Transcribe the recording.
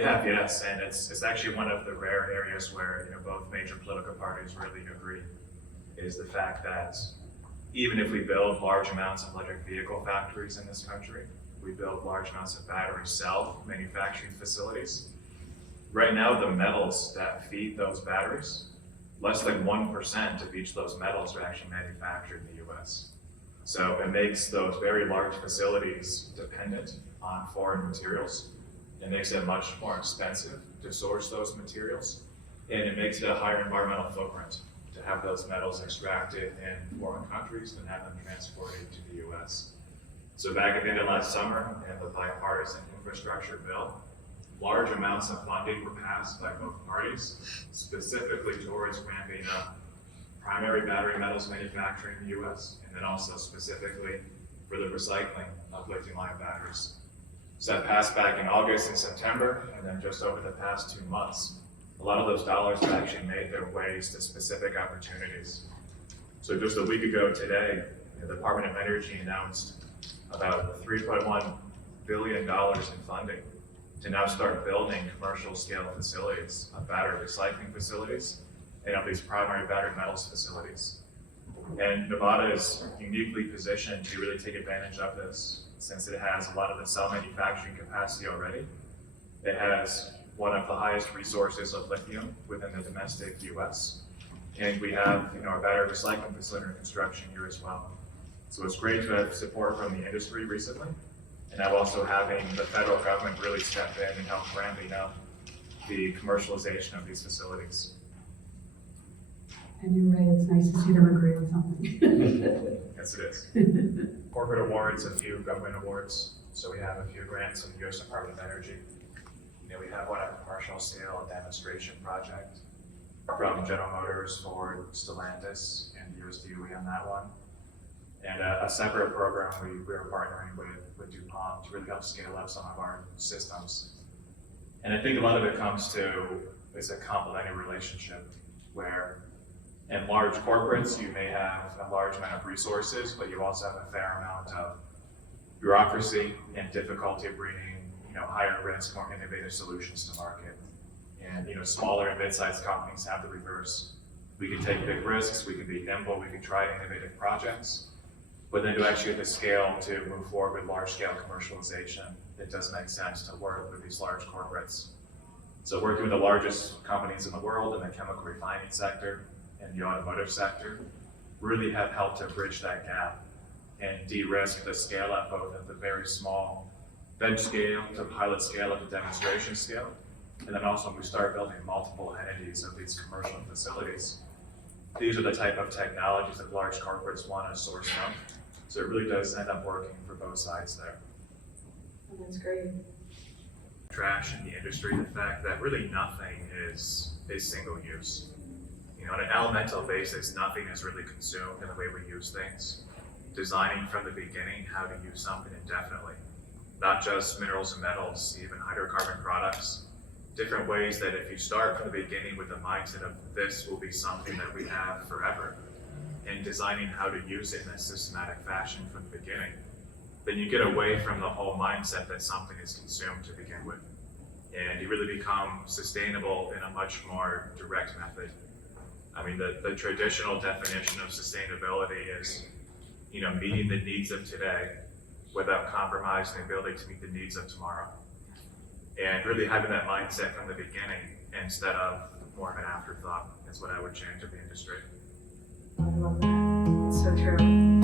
They have, yes, and it's actually one of the rare areas where both major political parties really agree, is the fact that even if we build large amounts of electric vehicle factories in this country, we build large amounts of battery cell manufacturing facilities. Right now, the metals that feed those batteries, less than 1% of each of those metals are actually manufactured in the US. So it makes those very large facilities dependent on foreign materials. It makes it much more expensive to source those materials, and it makes it a higher environmental footprint to have those metals extracted in foreign countries than have them transported to the US. So back at the end of last summer, in the bipartisan infrastructure bill, large amounts of funding were passed by both parties, specifically towards ramping up primary battery metals manufacturing in the US, and then also specifically for the recycling of lithium-ion batteries. So that passed back in August and September, and then just over the past 2 months, a lot of those dollars have actually made their ways to specific opportunities. So just a week ago today, the Department of Energy announced about $3.1 billion in funding to now start building commercial scale facilities, battery recycling facilities, and of these primary battery metals facilities. And Nevada is uniquely positioned to really take advantage of this, since it has a lot of the cell manufacturing capacity already. It has one of the highest resources of lithium within the domestic US. And we have our battery recycling facility under construction here as well. So it's great to have support from the industry recently, and now also having the federal government really step in and help ramping up the commercialization of these facilities. And you're right, it's nice to see them agree on something. Yes, it is. Corporate awards, a few government awards. So we have a few grants from the U.S. Department of Energy. We have one a commercial scale demonstration project from General Motors, Ford, Stellantis, and the US DOE on that one. And a separate program we are partnering with DuPont to really help scale up some of our systems. And I think a lot of it comes to, it's a complementary relationship where in large corporates, you may have a large amount of resources, but you also have a fair amount of bureaucracy and difficulty bringing higher risk, more innovative solutions to market. And smaller and mid-sized companies have the reverse. We can take big risks, we can be nimble, we can try innovative projects, but then to actually get the scale to move forward with large-scale commercialization, it does make sense to work with these large corporates. So working with the largest companies in the world in the chemical refining sector and the automotive sector really have helped to bridge that gap and de-risk the scale up both at the very small bench scale to pilot scale to demonstration scale. And then also when we start building multiple entities of these commercial facilities, these are the type of technologies that large corporates want to source from. So it really does end up working for both sides there. Oh, that's great. Trash in the industry, the fact that really nothing is single use. On an elemental basis, nothing is really consumed in the way we use things. Designing from the beginning how to use something indefinitely. Not just minerals and metals, even hydrocarbon products. Different ways that if you start from the beginning with the mindset of this will be something that we have forever, and designing how to use it in a systematic fashion from the beginning, then you get away from the whole mindset that something is consumed to begin with. And you really become sustainable in a much more direct method. I mean, the traditional definition of sustainability is, meeting the needs of today without compromising the ability to meet the needs of tomorrow. And really having that mindset from the beginning instead of more of an afterthought is what I would change of the industry. I love that. It's so true.